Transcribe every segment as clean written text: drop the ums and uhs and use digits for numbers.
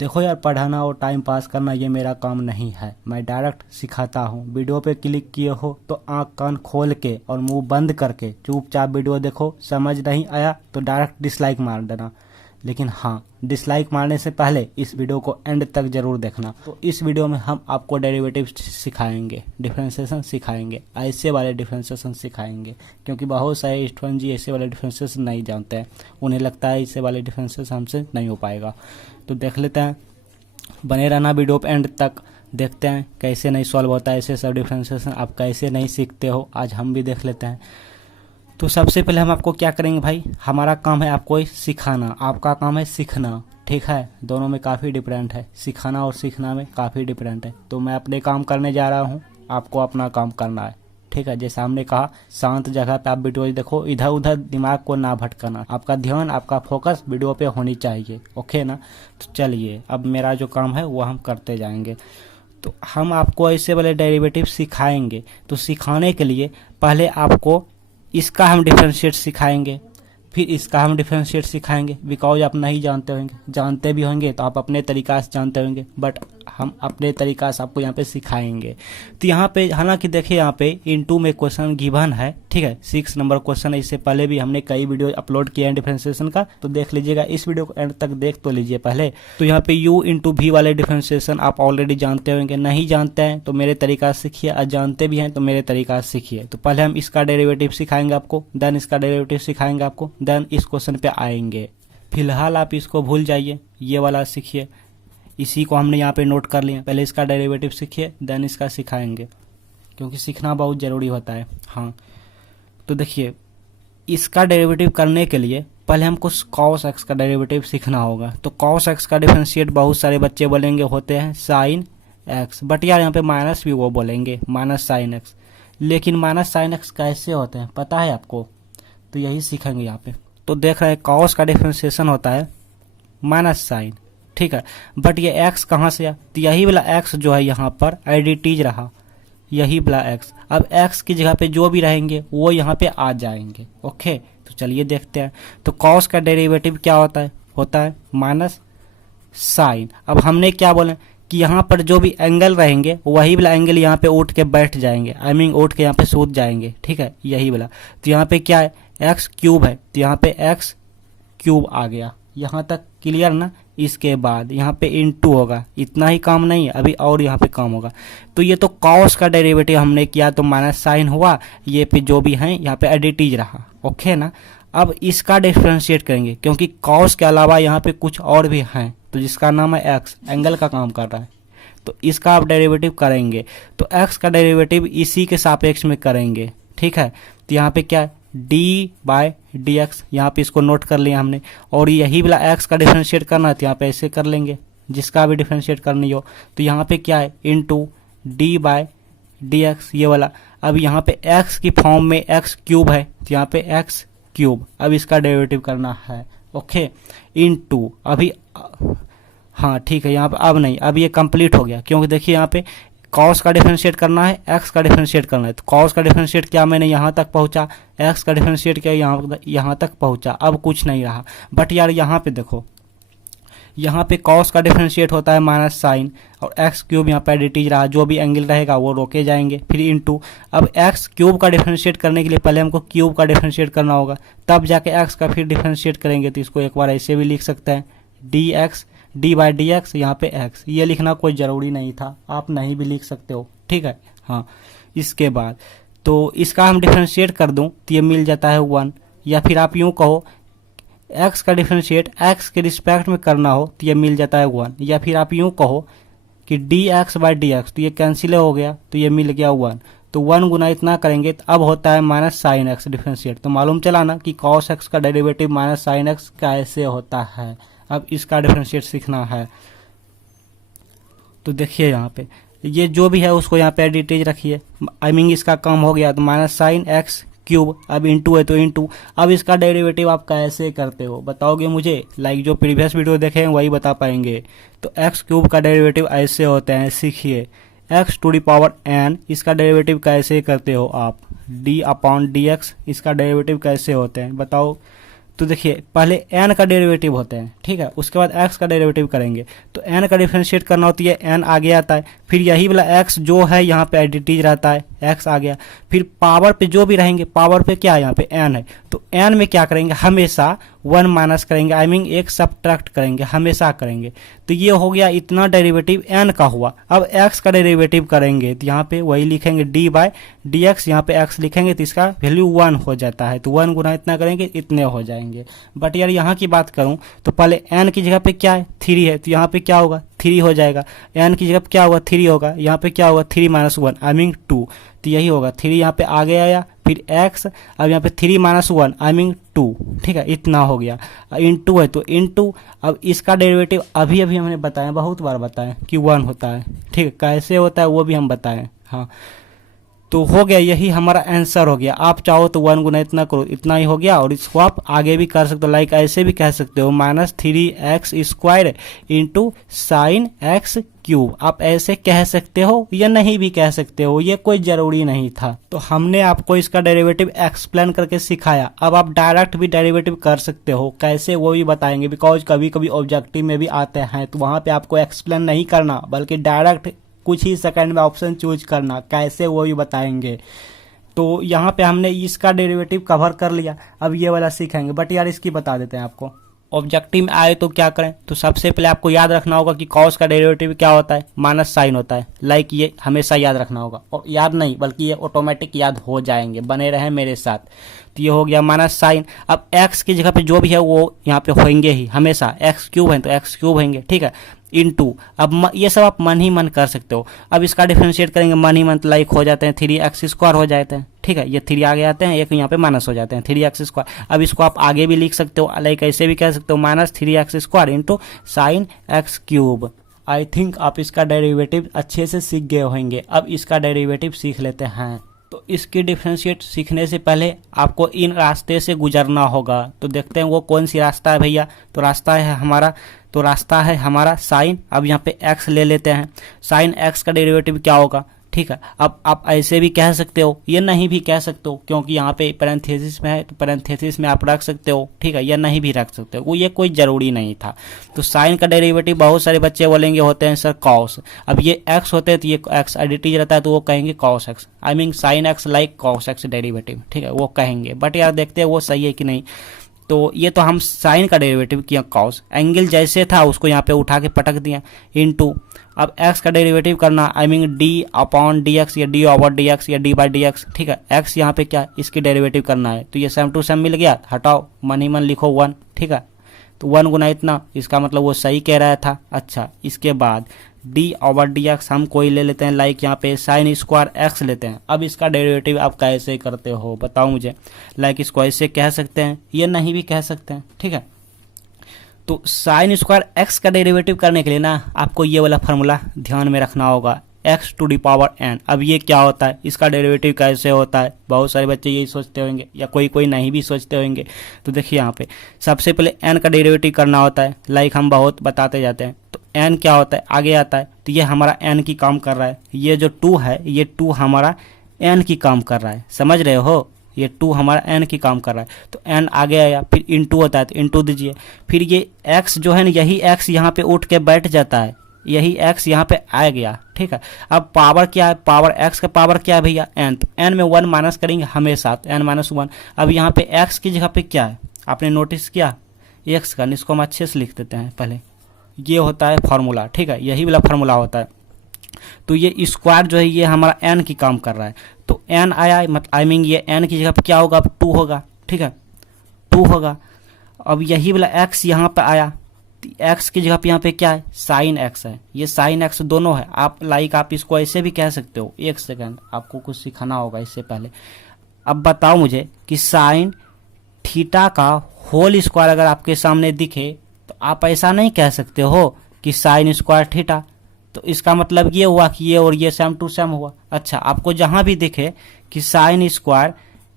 देखो यार, पढ़ाना और टाइम पास करना ये मेरा काम नहीं है। मैं डायरेक्ट सिखाता हूँ। वीडियो पे क्लिक किए हो तो आंख कान खोल के और मुंह बंद करके चुपचाप वीडियो देखो। समझ नहीं आया तो डायरेक्ट डिसलाइक मार देना। लेकिन हाँ, डिसलाइक मारने से पहले इस वीडियो को एंड तक जरूर देखना। तो इस वीडियो में हम आपको डेरिवेटिव सिखाएंगे, डिफरेंशिएशन सिखाएंगे, ऐसे वाले डिफरेंशिएशन सिखाएंगे, क्योंकि बहुत सारे स्टूडेंट जी ऐसे वाले डिफरेंशिएशन नहीं जानते हैं। उन्हें लगता है ऐसे वाले डिफरेंशिएशन हमसे नहीं हो पाएगा। तो देख लेते हैं, बने रहना वीडियो पे एंड तक। देखते हैं कैसे नहीं सॉल्व होता है ऐसे सब डिफरेंशिएशन, आप कैसे नहीं सीखते हो, आज हम भी देख लेते हैं। तो सबसे पहले हम आपको क्या करेंगे भाई, हमारा काम है आपको सिखाना, आपका काम है सीखना। ठीक है, दोनों में काफ़ी डिफरेंट है, सिखाना और सीखना में काफ़ी डिफरेंट है। तो मैं अपने काम करने जा रहा हूँ, आपको अपना काम करना है। ठीक है, जैसे हमने कहा शांत जगह पे आप वीडियो देखो, इधर उधर दिमाग को ना भटकाना, आपका ध्यान आपका फोकस वीडियो पे होनी चाहिए। ओके ना। तो चलिए, अब मेरा जो काम है वो हम करते जाएंगे। तो हम आपको ऐसे वाले डेरिवेटिव सिखाएंगे। तो सिखाने के लिए पहले आपको इसका हम डिफरेंशिएट सिखाएंगे, फिर इसका हम डिफरेंशिएट सिखाएंगे। बिकॉज आप नहीं जानते होंगे, जानते भी होंगे तो आप अपने तरीक़ा से जानते होंगे, बट हम अपने तरीक़ा से आपको यहाँ पे सिखाएंगे। तो यहाँ पे हालांकि देखिए, यहाँ पे इनटू में क्वेश्चन गिवन है। ठीक है, 6 नंबर क्वेश्चन है। इससे पहले भी हमने कई वीडियो अपलोड किए हैं डिफरेंशिएशन का, तो देख लीजिएगा। इस वीडियो को एंड तक देख तो लीजिए पहले। तो यहाँ पे u इंटू वी वाले डिफरेंशिएशन आप ऑलरेडी जानते होंगे। नहीं जानते हैं तो मेरे तरीक़ा से सीखिए, और जानते भी हैं तो मेरे तरीक़ा से सीखिए। तो पहले हम इसका डेरिवेटिव सिखाएंगे आपको, देन इसका डेरिवेटिव सिखाएंगे आपको, देन इस क्वेश्चन पे आएंगे। फिलहाल आप इसको भूल जाइए, ये वाला सीखिए। इसी को हमने यहाँ पे नोट कर लिया। पहले इसका डेरिवेटिव सीखिए, देन इसका सिखाएंगे, क्योंकि सीखना बहुत ज़रूरी होता है। हाँ, तो देखिए, इसका डेरिवेटिव करने के लिए पहले हमको cos x का डेरिवेटिव सीखना होगा। तो cos x का डिफरेंशिएट बहुत सारे बच्चे बोलेंगे होते हैं sin x, बट यार यहाँ पे माइनस भी वो बोलेंगे, माइनस साइन x। लेकिन माइनस साइन x कैसे होते हैं पता है आपको? तो यही सीखेंगे यहाँ पे। तो देख रहे हैं, cos का डिफरेंशिएशन होता है माइनस साइन। ठीक है, बट ये x कहाँ से आया? तो यही वाला x जो है यहाँ पर एडिटीज रहा, यही वाला x। अब x की जगह पे जो भी रहेंगे वो यहाँ पे आ जाएंगे। ओके, तो चलिए देखते हैं। तो cos का डेरिवेटिव क्या होता है माइनस साइन। अब हमने क्या बोले कि यहाँ पर जो भी एंगल रहेंगे वही वाला एंगल यहाँ पे उठ के बैठ जाएंगे, आई मीन उठ के यहाँ पे सूत जाएंगे। ठीक है, यही वाला। तो यहाँ पे क्या है, एक्स क्यूब है, तो यहाँ पे एक्स क्यूब आ गया। यहाँ तक क्लियर ना? इसके बाद यहाँ पे इनटू होगा। इतना ही काम नहीं है, अभी और यहाँ पे काम होगा। तो ये तो cos का डेरिवेटिव हमने किया तो माइनस साइन हुआ, ये पे जो भी है यहाँ पे एडिटीज रहा। ओके ना। अब इसका डिफरेंशिएट करेंगे, क्योंकि cos के अलावा यहाँ पे कुछ और भी हैं, तो जिसका नाम है x, एंगल का काम कर रहा है। तो इसका आप डेरिवेटिव करेंगे, तो x का डेरिवेटिव इसी के सापेक्ष में करेंगे। ठीक है, तो यहाँ पे क्या है, डी बाय डी एक्स, यहाँ पे इसको नोट कर लिया हमने। और यही वाला x का डिफरेंशिएट करना है तो यहाँ पे ऐसे कर लेंगे, जिसका भी डिफरेंशिएट करनी हो। तो यहाँ पे क्या है, into d by d x, ये वाला। अब यहाँ पे x की फॉर्म में x क्यूब है, तो यहाँ पे x क्यूब। अब इसका डेरिवेटिव करना है। ओके, इनटू अभी, हाँ ठीक है, यहाँ पे अब नहीं, अब ये कंप्लीट हो गया, क्योंकि देखिए यहाँ पे cos का डिफरेंशिएट करना है, x का डिफरेंशिएट करना है। तो cos का डिफरेंशिएट किया मैंने, यहाँ तक पहुँचा, x का डिफरेंशिएट किया यहाँ तक पहुँचा, अब कुछ नहीं रहा। बट यार यहाँ पे देखो, यहाँ पे cos का डिफरेंशिएट होता है माइनस साइन, और x क्यूब यहाँ पे एडिटीज रहा, जो भी एंगल रहेगा वो रोके जाएंगे। फिर इनटू, अब x क्यूब का डिफरेंशिएट करने के लिए पहले हमको क्यूब का डिफरेंशिएट करना होगा, तब जाके x का फिर डिफरेंशिएट करेंगे। तो इसको एक बार ऐसे भी लिख सकते हैं, D x D by D x, यहाँ पे x। ये लिखना कोई ज़रूरी नहीं था, आप नहीं भी लिख सकते हो। ठीक है, हाँ। इसके बाद तो इसका हम डिफरेंशिएट कर दूं तो ये मिल जाता है 1, या फिर आप यूँ कहो x का डिफरेंशिएट x के रिस्पेक्ट में करना हो तो ये मिल जाता है 1, या फिर आप यूँ कहो कि D x by D x, तो ये कैंसिल हो गया, तो ये मिल गया 1। तो 1 गुना इतना करेंगे तो अब होता है माइनस साइन एक्स डिफरेंशिएट। तो मालूम चला ना कि cos x का डेरिवेटिव माइनस साइन एक्स कैसे होता है। अब इसका डिफरेंशिएट सीखना है। तो देखिए यहाँ पे ये जो भी है उसको यहाँ पे एडिटेज रखिए, आई मीन इसका काम हो गया। तो माइनस साइन एक्स क्यूब, अब इनटू है तो इनटू। अब इसका डेरिवेटिव आप कैसे करते हो बताओगे मुझे? लाइक जो प्रीवियस वीडियो देखे हैं वही बता पाएंगे। तो एक्स क्यूब का डेरिवेटिव ऐसे होते हैं, सीखिए। X to the power n, इसका डेरिवेटिव कैसे करते हो आप? डी अपॉन डी एक्स, इसका डेरिवेटिव कैसे होते हैं बताओ? तो देखिए पहले n का डेरिवेटिव होते हैं, ठीक है, उसके बाद x का डेरिवेटिव करेंगे। तो n का डिफरेंशिएट करना होती है, n आगे आता है, फिर यही वाला x जो है यहाँ पे एडिटीज रहता है, x आ गया, फिर पावर पे जो भी रहेंगे, पावर पे क्या है यहाँ पे n है, तो n में क्या करेंगे, हमेशा 1 माइनस करेंगे, आई मीन एक सब्ट्रैक्ट करेंगे, हमेशा करेंगे। तो ये हो गया इतना डेरिवेटिव n का हुआ। अब x का डेरिवेटिव करेंगे तो यहाँ पे वही लिखेंगे d/dx, यहाँ पे x लिखेंगे तो इसका वैल्यू 1 हो जाता है, तो 1 गुना इतना करेंगे इतने हो जाएंगे। बट यार यहाँ की बात करूँ तो पहले n की जगह पे क्या है, 3 है, तो यहाँ पे क्या होगा 3 हो जाएगा, n की जगह पे क्या होगा 3 होगा, यहाँ पे क्या होगा 3 - 1 आई मीन 2, तो यही होगा 3 यहाँ पे आगे आया, फिर x, अब यहाँ पे 3 - 1 आई मीन 2, ठीक है, इतना हो गया, इंटू है तो इंटू, अब इसका डेरिवेटिव अभी अभी हमने बताया, बहुत बार बताया कि 1 होता है, ठीक है, कैसे होता है वो भी हम बताएं। हाँ, तो हो गया, यही हमारा आंसर हो गया। आप चाहो तो 1 गुना इतना करो, इतना ही हो गया, और इसको आप आगे भी कर सकते हो, लाइक ऐसे भी कह सकते हो -3x² into sine x cube, आप ऐसे कह सकते हो या नहीं भी कह सकते हो, ये कोई जरूरी नहीं था। तो हमने आपको इसका डेरिवेटिव एक्सप्लेन करके सिखाया, अब आप डायरेक्ट भी डेरिवेटिव कर सकते हो, कैसे वो भी बताएंगे, बिकॉज कभी कभी ऑब्जेक्टिव में भी आते हैं, तो वहां पे आपको एक्सप्लेन नहीं करना, बल्कि डायरेक्ट कुछ ही सेकंड में ऑप्शन चूज करना, कैसे वो भी बताएंगे। तो यहाँ पे हमने इसका डेरिवेटिव कवर कर लिया, अब ये वाला सीखेंगे, बट यार इसकी बता देते हैं आपको। ऑब्जेक्टिव में आए तो क्या करें, तो सबसे पहले आपको याद रखना होगा कि कॉस का डेरिवेटिव क्या होता है, माइनस साइन होता है, लाइक ये हमेशा याद रखना होगा, और याद नहीं बल्कि ये ऑटोमेटिक याद हो जाएंगे, बने रहें मेरे साथ। तो ये हो गया माइनस साइन, अब x की जगह पे जो भी है वो यहाँ पे होंगे ही हमेशा, x³ है तो x³ होंगे, ठीक है, इंटू, अब ये सब आप मन ही मन कर सकते हो। अब इसका डिफरेंशिएट करेंगे मन ही मन, तो लाइक हो जाते हैं 3x² हो जाते हैं, ठीक है, ये 3 आगे आते हैं, एक यहाँ पे माइनस हो जाते हैं 3x²। अब इसको आप आगे भी लिख सकते हो, लाइक ऐसे भी कह सकते हो -3x² into sine x³। I think आप इसका डेरिवेटिव अच्छे से सीख गए होंगे। अब इसका डेरिवेटिव सीख लेते हैं। तो इसकी डिफरेंशिएट सीखने से पहले आपको इन रास्ते से गुजरना होगा, तो देखते हैं वो कौन सी रास्ता है भैया। तो रास्ता है हमारा साइन, अब यहाँ पे x ले लेते हैं, साइन x का डेरिवेटिव क्या होगा, ठीक है। अब आप ऐसे भी कह सकते हो, ये नहीं भी कह सकते हो, क्योंकि यहाँ पे पैरेंथेसिस में है, तो पैरेंथेसिस में आप रख सकते हो, ठीक है, या नहीं भी रख सकते हो, वो ये कोई जरूरी नहीं था। तो साइन का डेरिवेटिव बहुत सारे बच्चे बोलेंगे होते हैं सर कॉस, अब ये x होते हैं तो ये x एडिटिव रहता है, तो वो कहेंगे cos x, I mean sine x like cos x derivative, ठीक है, वो कहेंगे। बट यार देखते हैं वो सही है कि नहीं। तो ये तो हम साइन का डेरिवेटिव किया कॉस, एंगल जैसे था उसको यहाँ पे उठा के पटक दिया, इनटू, अब x का डेरिवेटिव करना, आई मीन d/dx या d/dx या d/dx, ठीक है, x यहाँ पे क्या इसकी डेरिवेटिव करना है, तो ये सेम टू सेम मिल गया, हटाओ मन ही मन लिखो 1, ठीक है, तो 1 गुना इतना, इसका मतलब वो सही कह रहा था। अच्छा, इसके बाद d/dx हम कोई ले लेते हैं, लाइक यहाँ पे sin² x लेते हैं। अब इसका डेरिवेटिव आप कैसे करते हो बताओ मुझे, लाइक इसको ऐसे कह सकते हैं, ये नहीं भी कह सकते हैं, ठीक है। तो sin² x का डेरिवेटिव करने के लिए ना आपको ये वाला फार्मूला ध्यान में रखना होगा, x⁴n। अब ये क्या होता है, इसका डेरिवेटिव कैसे होता है, बहुत सारे बच्चे यही सोचते होंगे, या कोई नहीं भी सोचते होंगे। तो देखिए यहाँ पे सबसे पहले n का डेरिवेटिव करना होता है, लाइक हम बहुत बताते जाते हैं। तो n क्या होता है, आगे आता है, तो ये हमारा n की काम कर रहा है, ये जो 2 है ये 2 हमारा n की काम कर रहा है, समझ रहे हो, ये 2 हमारा n की काम कर रहा है। तो n आगे आया, फिर इंटू होता है तो इंटू दीजिए, फिर ये x जो है ना, यही x यहाँ पे उठ के बैठ जाता है, यही x यहाँ पे आ गया, ठीक है। अब पावर क्या है, पावर x का पावर क्या है भैया n, तो n में 1 माइनस करेंगे हमेशा, n-1। अब यहाँ पे x की जगह पे क्या है, आपने नोटिस किया x का, इसको हम अच्छे से लिख देते हैं पहले, ये होता है फार्मूला, ठीक है, यही वाला फार्मूला होता है। तो ये स्क्वायर जो है ये हमारा n की काम कर रहा है, तो n आया, मतलब आई मीन ये n की जगह पे क्या होगा, अब 2 होगा, ठीक है, 2 होगा। अब यही वाला x यहाँ पे आया, x की जगह पे यहाँ पे क्या है, साइन x है, ये साइन x दोनों है। आप लाइक आप इसको ऐसे भी कह सकते हो, एक सेकंड आपको कुछ सिखाना होगा इससे पहले। अब बताओ मुझे कि साइन थीटा का होल स्क्वायर अगर आपके सामने दिखे तो आप ऐसा नहीं कह सकते हो कि sin² थीटा, तो इसका मतलब ये हुआ कि ये और ये सेम टू सेम हुआ। अच्छा, आपको जहां भी दिखे कि sin²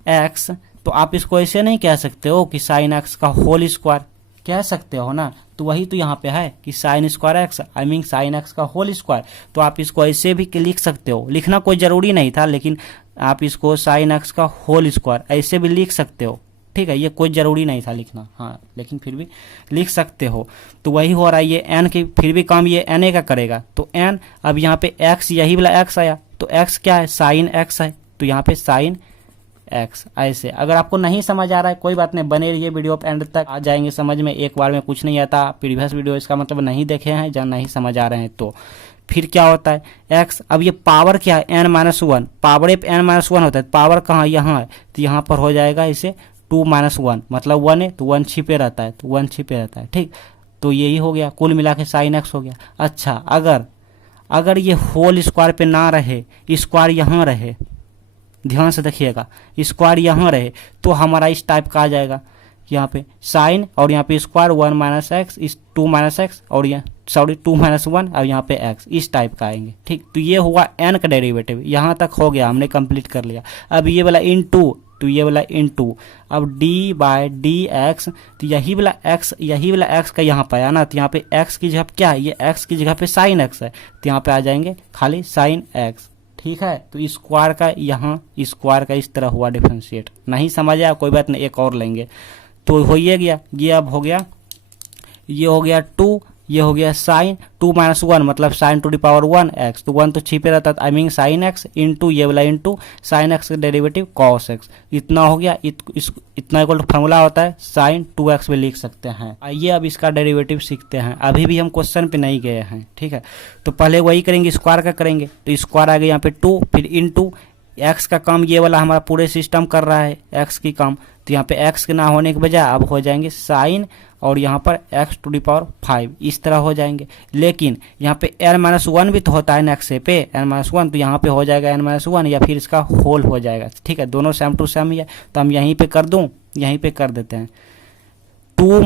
x, तो आप इसको ऐसे नहीं कह सकते हो कि sin x का होल स्क्वायर, कह सकते हो ना, तो वही तो यहाँ पे है कि sin² x, I mean sin x का होल स्क्वायर। तो आप इसको ऐसे भी लिख सकते हो, लिखना कोई ज़रूरी नहीं था, लेकिन आप इसको sin x का होल स्क्वायर ऐसे भी लिख सकते हो, ठीक है, ये कोई ज़रूरी नहीं था लिखना, हाँ लेकिन फिर भी लिख सकते हो। तो वही हो रहा है, ये एन की फिर भी काम ये एन ए का करेगा। तो एन, अब यहाँ पे एक्स, यही वाला एक्स आया, तो एक्स क्या है, साइन एक्स है, तो यहाँ पे साइन एक्स। ऐसे अगर आपको नहीं समझ आ रहा है कोई बात नहीं, बने रहिए वीडियो पे एंड तक, आ जाएंगे समझ में। एक बार में कुछ नहीं आता, प्रीवियस वीडियो इसका मतलब नहीं देखे हैं या नहीं समझ आ रहे हैं तो फिर क्या होता है एक्स। अब ये पावर क्या है, n minus one, power of n minus one होता है, पावर कहाँ, यहाँ है, तो यहाँ पर हो जाएगा इसे 2 - 1, मतलब 1 है तो 1 छिपे रहता है, तो 1 छिपे रहता है, ठीक। तो यही हो गया, कुल मिला के साइन एक्स हो गया। अच्छा, अगर ये होल स्क्वायर पे ना रहे, स्क्वायर यहाँ रहे, ध्यान से देखिएगा, स्क्वायर यहाँ रहे तो हमारा इस टाइप का आ जाएगा, यहाँ पे साइन और यहाँ पे स्क्वायर 1 - x इस 2 - x और यहाँ सॉरी 2 - 1 और यहाँ पे x, इस टाइप का आएंगे, ठीक। तो ये हुआ n का डेरिवेटिव, यहाँ तक हो गया, हमने कंप्लीट कर लिया। अब ये वाला इनटू, तो ये वाला इनटू, अब d/dx, तो यही वाला x का यहाँ पे आया ना, तो यहाँ पे x की जगह क्या है, ये x की जगह पे साइन x है, तो यहाँ पे आ जाएंगे खाली साइन x, ठीक है। तो स्क्वायर का यहाँ स्क्वायर का इस तरह हुआ डिफरेंशिएट, नहीं समझ आया कोई बात नहीं, एक और लेंगे तो हो ही गया। ये अब हो गया, ये हो गया 2, ये हो गया साइन 2 - 1 मतलब sign to the power 1 x, तो 1 तो छिपे रहता है, I mean sine x into ये वाला इंटू साइन एक्स का डेरिवेटिव कॉस एक्स, इतना हो गया। इतना इक्वल टू फॉर्मूला होता है साइन 2x भी लिख सकते हैं। आइए अब इसका डेरिवेटिव सीखते हैं, अभी भी हम क्वेश्चन पे नहीं गए हैं, ठीक है। तो पहले वही करेंगे, स्क्वायर का करेंगे, तो स्क्वायर आ गया यहाँ पे 2, फिर इंटू एक्स का काम ये वाला हमारा पूरे सिस्टम कर रहा है एक्स की काम, तो यहाँ पे एक्स के ना होने के बजाय अब हो जाएंगे साइन और यहाँ पर x टू दी पावर 5, इस तरह हो जाएंगे। लेकिन यहाँ पे n-1 भी तो होता है ना एक्स पे, n-1, तो यहाँ पे हो जाएगा n-1 या फिर इसका होल हो जाएगा, ठीक है, दोनों सेम टू सेम ही है। तो हम यहीं पे कर दूँ, यहीं पे कर देते हैं 2 -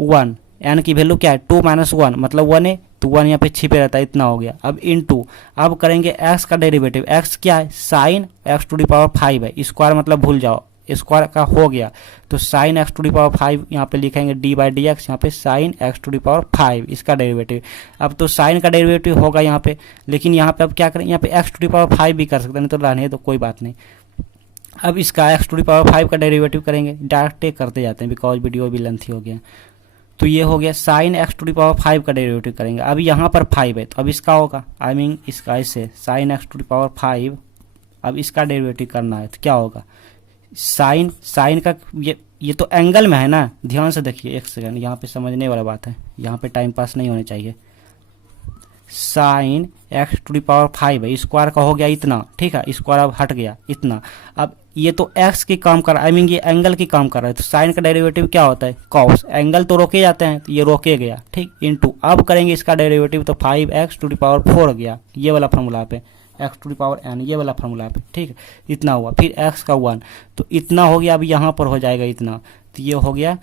1, n की वैल्यू क्या है 2 - 1 मतलब 1 है, तो 1 यहाँ पे छिपे रहता है, इतना हो गया। अब इनटू, अब करेंगे x का डेरिवेटिव, x क्या है sine x to the power 5 है, स्क्वायर मतलब भूल जाओ, स्क्वायर का हो गया, तो sine x to the power 5 यहाँ पे लिखेंगे d/dx, यहाँ पे sine x to the power 5 इसका डेरिवेटिव। अब तो साइन का डेरिवेटिव होगा यहाँ पे, लेकिन यहाँ पे अब क्या करें, यहाँ पे x टू दी पावर 5 भी कर सकते हैं, नहीं तो रहने तो कोई बात नहीं। अब इसका x टू दी पावर 5 का डेरिवेटिव करेंगे, डायरेक्ट करते जाते हैं बिकॉज वीडियो भी लेंथी हो गया। तो ये हो गया sine x to the power 5 का डेरिवेटिव करेंगे। अब यहाँ पर 5 है, तो अब इसका होगा, आई मीन इसका ऐसे sine x to the power 5, अब इसका डेरिवेटिव करना है, तो क्या होगा साइन का ये तो एंगल में है ना, ध्यान से देखिए, एक सेकंड, यहाँ पे समझने वाला बात है, यहाँ पे टाइम पास नहीं होने चाहिए। Sine x to the power 5 है, स्क्वायर का हो गया इतना, ठीक है, स्क्वायर अब हट गया इतना। अब ये तो x की काम कर रहा है, आई मीन ये एंगल की काम कर रहा है, तो साइन का डेरिवेटिव क्या होता है कॉस, एंगल तो रोके जाते हैं, तो ये रोके गया, ठीक, इनटू अब करेंगे इसका डेरिवेटिव, तो 5x टू दी पावर 4 गया, ये वाला फॉर्मूला पे x to the power n, ये वाला फॉर्मूला पे, ठीक, इतना हुआ। फिर x का 1, तो इतना हो गया, अब यहाँ पर हो जाएगा इतना, तो ये हो गया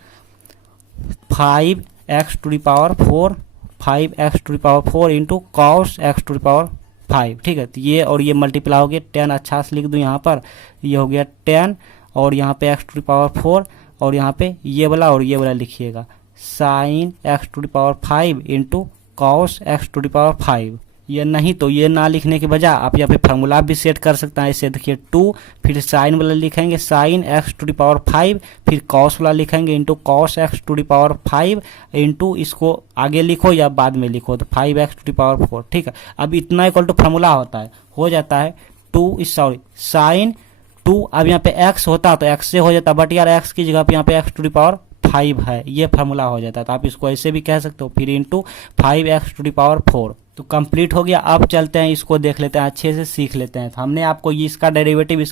5x to the power 4, 5x to the power 4 into cos x to the power 5, ठीक है। तो ये और ये मल्टीप्लाई हो गया 10, अच्छा से लिख दूँ यहाँ पर, ये हो गया 10 और यहाँ पे x टू दी पावर 4 और यहाँ पे ये वाला और ये वाला लिखिएगा sine x to the power 5 into cos x to the power 5। ये नहीं तो ये ना लिखने के बजाय आप यहाँ पे फार्मूला भी सेट कर सकते हैं, ऐसे देखिए 2, फिर साइन वाला लिखेंगे sine x to the power 5, फिर कॉस वाला लिखेंगे into cos x to the power 5 into इसको आगे लिखो या बाद में लिखो, तो 5x टू दी पावर 4, ठीक है। अब इतना इक्वल टू फार्मूला होता है, हो जाता है साइन 2, अब यहाँ पे x होता तो x से हो जाता, बट यार x की जगह पे यहाँ पे x टू दी पावर 5 है, ये फार्मूला हो जाता है, तो आप इसको ऐसे भी कह सकते हो, फिर into 5x to the power 4। तो कंप्लीट हो गया। अब चलते हैं इसको देख लेते हैं, अच्छे से सीख लेते हैं। तो हमने आपको इसका डेरिवेटिव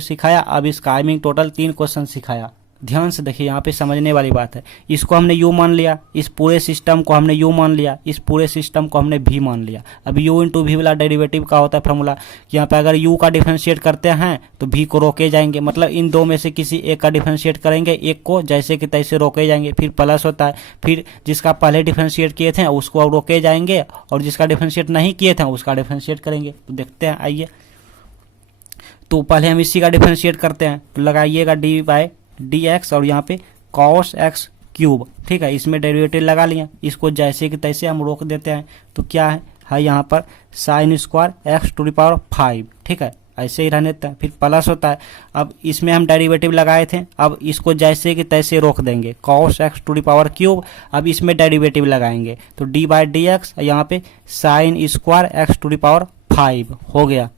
सिखाया, अब इसका आई मीन टोटल 3 क्वेश्चन सिखाया। ध्यान से देखिए, यहाँ पे समझने वाली बात है, इसको हमने u मान लिया, इस पूरे सिस्टम को हमने u मान लिया, इस पूरे सिस्टम को हमने v मान लिया। अब u इंटू v वाला डेरिवेटिव का होता है फॉर्मूला, यहाँ पे अगर u का डिफरेंशिएट करते हैं तो v को रोके जाएंगे, मतलब इन दो में से किसी एक का डिफरेंशिएट करेंगे, एक को जैसे कि तैसे रोके जाएंगे, फिर प्लस होता है, फिर जिसका पहले डिफरेंशिएट किए थे उसको अब रोके जाएंगे और जिसका डिफरेंशिएट नहीं किए थे उसका डिफरेंशिएट करेंगे। तो देखते हैं, आइए। तो पहले हम इसी का डिफरेंशिएट करते हैं, तो लगाइएगा d/dx और यहाँ पे cos x क्यूब, ठीक है, इसमें डेरिवेटिव लगा लिया, इसको जैसे कि तैसे हम रोक देते हैं। तो क्या है यहाँ पर sine square x to the power 5, ठीक है, ऐसे ही रहने देते हैं। फिर प्लस होता है, अब इसमें हम डेरिवेटिव लगाए थे, अब इसको जैसे कि तैसे रोक देंगे, cos x to the power cube. अब इसमें डेरिवेटिव लगाएंगे तो डी बाई डी एक्स, यहाँ पे sine square x to the power 5 हो गया।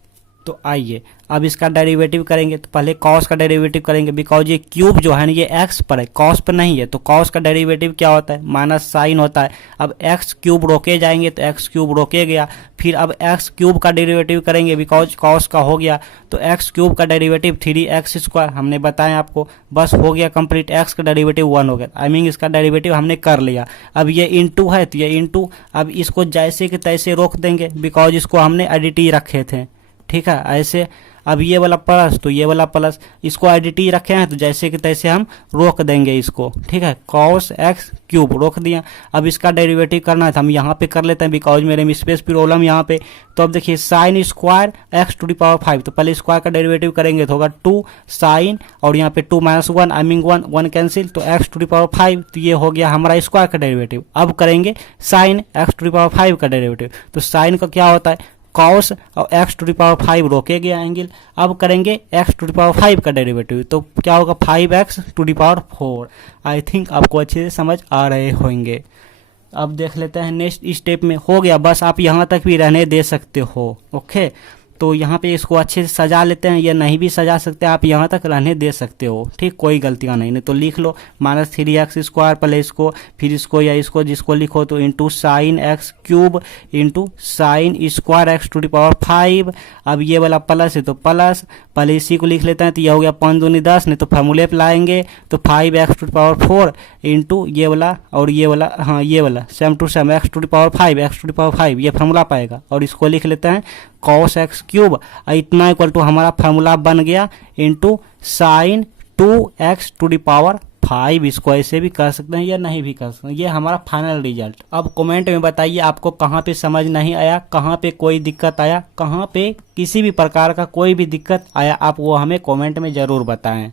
तो आइए अब इसका डेरिवेटिव करेंगे, तो पहले cos का डेरिवेटिव करेंगे, बिकॉज ये क्यूब जो है ना ये x पर है, cos पर नहीं है। तो cos का डेरिवेटिव क्या होता है, माइनस साइन होता है। अब x क्यूब रोके जाएंगे तो x क्यूब रोके गया, फिर अब x क्यूब का डेरिवेटिव करेंगे बिकॉज cos का हो गया, तो x क्यूब का डेरिवेटिव 3x स्क्वायर, हमने बताया आपको, बस हो गया कंप्लीट। x का डेरिवेटिव 1 हो गया, आई मीन इसका डेरिवेटिव हमने कर लिया। अब ये इंटू है तो ये इंटू, अब इसको जैसे कि तैसे रोक देंगे बिकॉज इसको हमने एडिटी रखे थे, ठीक है ऐसे। अब ये वाला प्लस तो ये वाला प्लस, इसको एडिटी रखे हैं तो जैसे कि तैसे हम रोक देंगे इसको, ठीक है। cos x क्यूब रोक दिया। अब इसका डेरिवेटिव करना है तो हम यहाँ पे कर लेते हैं बिकॉज मेरे में स्पेस प्रॉब्लम यहाँ पे। तो अब देखिए sine square x to the power 5, तो पहले स्क्वायर का डेरिवेटिव करेंगे तो होगा 2 साइन, और यहाँ पे 2 माइनस 1 आई मीन 1 कैंसिल, तो एक्स टू द पावर 5, तो ये हो गया हमारा स्क्वायर का डेरिवेटिव। अब करेंगे sine x to the power 5 का डेरिवेटिव, तो साइन का क्या होता है cos और x टू द पावर 5 रोके गया एंगल। अब करेंगे x टू द पावर 5 का डेरिवेटिव, तो क्या होगा 5x to the power 4। I think आपको अच्छे से समझ आ रहे होंगे। अब देख लेते हैं नेक्स्ट स्टेप में, हो गया बस, आप यहाँ तक भी रहने दे सकते हो, ओके। तो यहाँ पे इसको अच्छे से सजा लेते हैं, या नहीं भी सजा सकते आप, यहाँ तक रहने दे सकते हो, ठीक, कोई गलतियाँ नहीं तो लिख लो माइनस 3x स्क्वायर, पहले इसको फिर इसको या इसको जिसको लिखो तो into sine x cube into sine square x to the power 5। अब ये वाला प्लस है तो प्लस, पहले इसी को लिख लेते हैं, तो यह हो गया 5 दूनी 10, नहीं तो फॉर्मूले पे लाएंगे तो 5x to the power 4 into ये वाला और ये वाला, हाँ ये वाला same to same x to the power 5 x to the power 5, ये फार्मूला पाएगा। और इसको लिख लेते हैं cos x क्यूब, इतना इक्वल टू हमारा फार्मूला बन गया into sine 2x to the power 5। इसको ऐसे भी कर सकते हैं या नहीं भी कर सकते हैं, ये हमारा फाइनल रिजल्ट। अब कमेंट में बताइए आपको कहाँ पे समझ नहीं आया, कहाँ पे कोई दिक्कत आया, कहाँ पे किसी भी प्रकार का कोई भी दिक्कत आया, आप वो हमें कमेंट में ज़रूर बताएं।